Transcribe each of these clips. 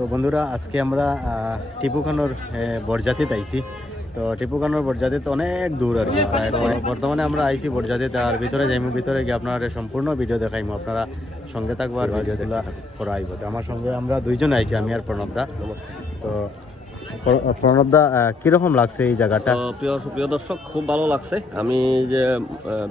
তো বন্ধুরা আজকে আমরা টিপুখানোর বরজাতিতে আইছি। তো টিপু খানোর বরজাতিতে অনেক দূর আর কি। প্রায়। বর্তমানে আমরা আইসি বরজাতিতে আর ভিতরে যাইমু ভিতরে গিয়ে আপনার সম্পূর্ণ ভিডিও দেখাইমু। আপনারা সঙ্গে থাকব আর ভিডিও দেখা করা আইব আমার সঙ্গে আমরা দুইজন আইছি আমি আর প্রণবদা তো প্র- প্রণব দা আহ, কীরকম লাগছে এই জায়গাটা? প্রিয় প্রিয় দর্শক খুব ভালো লাগছে। আমি যে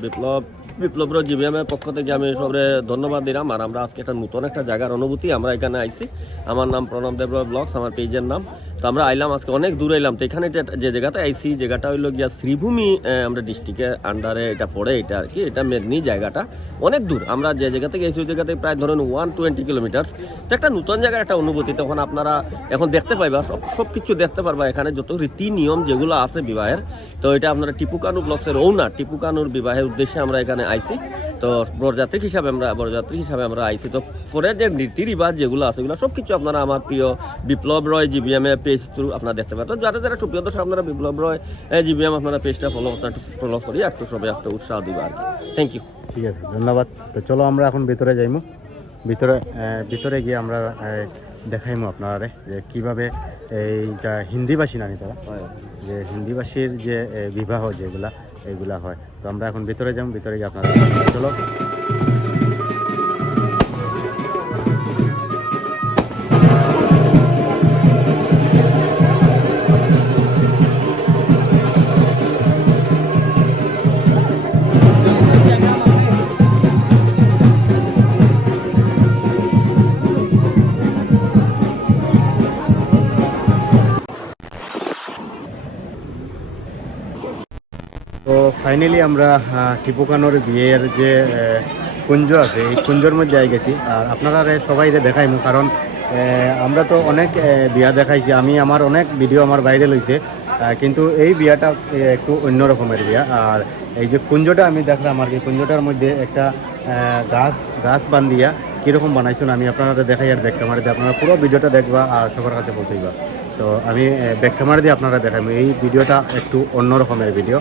বিপ্লব বিপ্লব জিবিএমের পক্ষ থেকে আমি সবরে ধন্যবাদ দিলাম। আর আমরা আজকে একটা নতুন একটা জায়গার অনুভূতি আমরা এখানে আইছি। আমার নাম প্রণব দেব ব্লগস আমার পেজের নাম। তো আমরা আইলাম আজকে অনেক দূরে এলাম, তো এখানে যে- যে জায়গাতে আইছি জায়গাটা হইল গিয়া শ্রীভূমি আমরা ডিস্ট্রিক্টের আন্ডারে এটা পড়ে, এটা আর কি, এটা মেদনি জায়গাটা। অনেক দূর, আমরা যে জায়গা থেকে গেছি ওই জায়গাতে প্রায় ধরুন ওয়ান টোয়েন্টি কিলোমিটার তো একটা নতুন জায়গার একটা অনুভূতি, তখন আপনারা এখন দেখতে পাইবা, সব সব কিছু দেখতে পারবা এখানে যত রীতি নিয়ম যেগুলো আছে বিবাহের। তো এটা আপনারা টিপু কানু ব্লকসের ওনার টিপু কানুর বিবাহের উদ্দেশ্যে আমরা এখানে আইছি। তো বরযাত্রী হিসাবে আমরা বরযাত্রী হিসাবে আমরা আইছি। তো পরে যে রীতি রিবাজ যেগুলো আছে এগুলো সব কিছু আপনারা আমার প্রিয় বিপ্লব রয় জিবিএম এর পেজ থ্রু আপনারা দেখতে পারেন। তো যারা যারা সুপ্রিয় দর্শক আপনারা বিপ্লব রয় জিবিএম আপনারা পেজটা ফলো ফলো করি একটু সবাই একটা উৎসাহ দিবা আর কি। থ্যাংক ইউ ঠিক আছে ধন্যবাদ। তো চলো আমরা এখন ভিতরে যাইমু। ভিতরে ভিতরে গিয়ে আমরা দেখাইমু আপনারা যে কীভাবে এই যা হিন্দিভাষী নানি তারা যে হিন্দিভাষীর যে বিবাহ যেগুলা এগুলা হয়। তো আমরা এখন ভিতরে যাব ভিতরে গিয়ে আপনাদের চলো। ফাইনালি আমরা আহ, টিপু কানোর বিয়ের যে কুঞ্জ আছে এই কুঞ্জর মধ্যে আই গেছি। আর আপনারা সবাই দেখাইমু কারণ আমরা তো অনেক বিয়া দেখাইছি। আমি আমার অনেক ভিডিও আমার বাইরে লইছে কিন্তু এই বিয়াটা একটু অন্য রকমের বিয়া। আর এই যে কুঞ্জটা আমি দেখলাম আর কি কুঞ্জটার মধ্যে একটা গাছ গাছ বান্ধিয়া কীরকম বানাইছেন আমি আপনারা দেখাই আর ব্যাক ক্যামেরা দিয়ে আপনারা পুরো ভিডিওটা দেখবা আর সবার কাছে পৌঁছাইবা। তো আমি ব্যাক ক্যামেরা দিয়ে আপনারা দেখাবো এই ভিডিওটা একটু অন্য রকমের ভিডিও।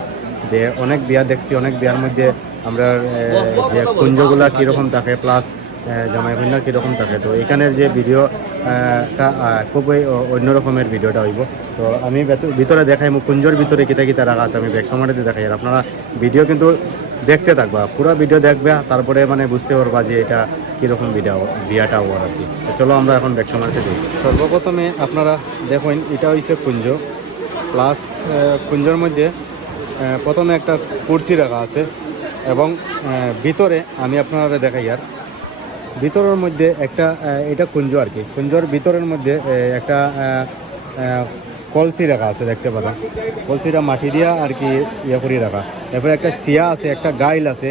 যে অনেক বিয়া দেখছি, অনেক বিয়ার মধ্যে আমরা যে কুঞ্জগুলা কীরকম থাকে প্লাস জামাই কন্যা কীরকম থাকে। তো এখানের যে ভিডিও খুবই অন্য রকমের ভিডিওটা হইব। তো আমি ভিতরে দেখাই কুঞ্জর ভিতরে কিতা কিতা রাখা আছে, আমি ব্যাক দেখাই। আর আপনারা ভিডিও কিন্তু দেখতে থাকবা, পুরো ভিডিও দেখবা, তারপরে মানে বুঝতে পারবা যে এটা কীরকম ভিডিও বিয়াটা হওয়ার আর কি। চলো আমরা এখন ব্যাক ক্যামেরাতে দেখি সর্বপ্রথমে আপনারা দেখুন, এটা হইছে কুঞ্জ প্লাস কুঞ্জর মধ্যে প্রথমে একটা কুর্সি রাখা আছে এবং ভিতরে আমি আপনারা দেখাই আর। ভিতরের মধ্যে একটা এটা কুঞ্জ আর কি। কুঞ্জর ভিতরের মধ্যে একটা কলসি রাখা আছে দেখতে পারা কলসিটা মাটি দিয়া আর কি ইয়ে করে রাখা। এরপরে একটা সিয়া আছে, একটা গাইল আছে।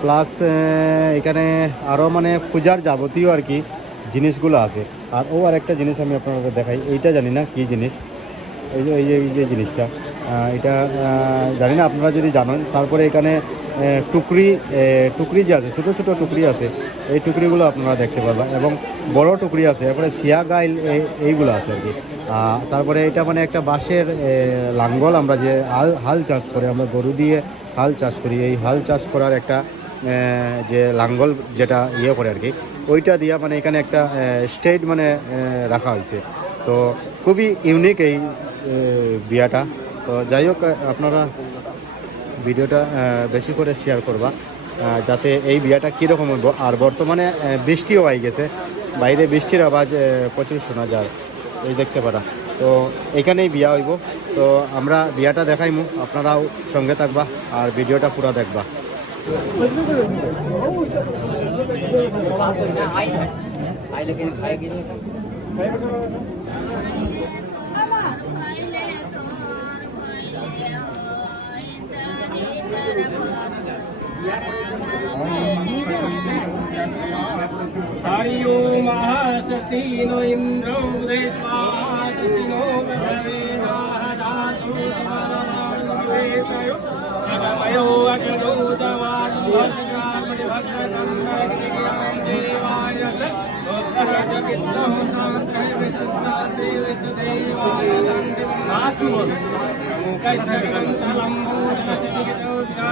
প্লাস এখানে আরও মানে পূজার যাবতীয় আর কি জিনিসগুলো আছে। আর ও আর একটা জিনিস আমি আপনাদের দেখাই। এইটা জানি না কি জিনিস। এই যে এই যে এই যে জিনিসটা। এটা জানি না, আপনারা যদি জানেন, তারপরে এখানে টুকরি টুকরি যে আছে, ছোটো ছোটো টুকরি আছে, এই টুকরিগুলো আপনারা দেখতে পারবেন, এবং বড় টুকরি আছে, এরপরে সিয়া গাইল এই- এইগুলো আছে আর কি। তারপরে এটা মানে একটা বাঁশের লাঙ্গল আমরা যে হাল হাল চাষ করে, আমরা গরু দিয়ে হাল চাষ করি, এই হাল চাষ করার একটা যে লাঙ্গল যেটা ইয়ে করে আর কি, ওইটা দিয়া মানে এখানে একটা স্টেট মানে রাখা হয়েছে। তো খুবই ইউনিক এই বিয়াটা। তো যাই হোক আপনারা ভিডিওটা বেশি করে শেয়ার করবা যাতে এই বিয়াটা কীরকম হইব। আর বর্তমানে বৃষ্টিও হয়ে গেছে। বাইরে বৃষ্টির আওয়াজ প্রচুর শোনা যায়, এই দেখতে পারা। তো এখানেই বিয়া হইব। তো আমরা বিয়াটা দেখাইমু, আপনারাও সঙ্গে থাকবা আর ভিডিওটা পুরো দেখবা। हरियो महासती नो इन्द्रो देश्वासि नो भवेदाहदासुरमयो अजनो देवाय सत्पित्रो सान्त्रै विशुद्धात्रि विशुदेवाय दण्डिमातु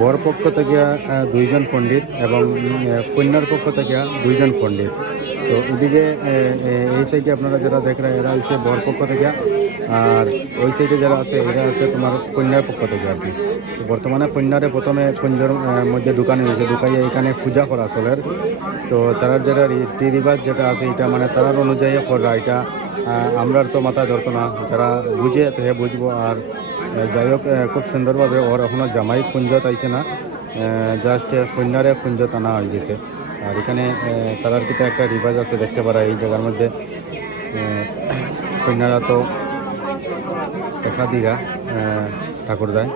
বর পক্ষ থেকে দুইজন পণ্ডিত এবং কন্যার পক্ষ থেকে দুইজন পণ্ডিত। তো এদিকে এই সাইডে আপনারা যারা দেখরা এরা হচ্ছে বর পক্ষ থেকে, আর ওই সাইডে যারা আছে, এরা আছে তোমার কন্যার পক্ষ থেকে আর কি। বর্তমানে কন্যারে প্রথমে কুঞ্জর মধ্যে দোকানে হয়েছে ঢুকাইয়া এখানে পূজা করা চলের। তো তারার যেটা রীতি রিবাজ যেটা আছে, এটা মানে তারার অনুযায়ী করা, এটা আমরার তো মাথায় ধরতো না। যারা বুঝে হে বুঝব, আর যাই হোক খুব সুন্দরভাবে ওর এখনও জামাই কুঞ্জত আইছে না। জাস্ট কন্যারে কুঞ্জত আনা হয়ে গেছে। আর এখানে তারার কিন্তু একটা রিবাজ আছে দেখতে পারা, এই জায়গার মধ্যে কন্যারা তো দিরা ঠাকুর দেয়।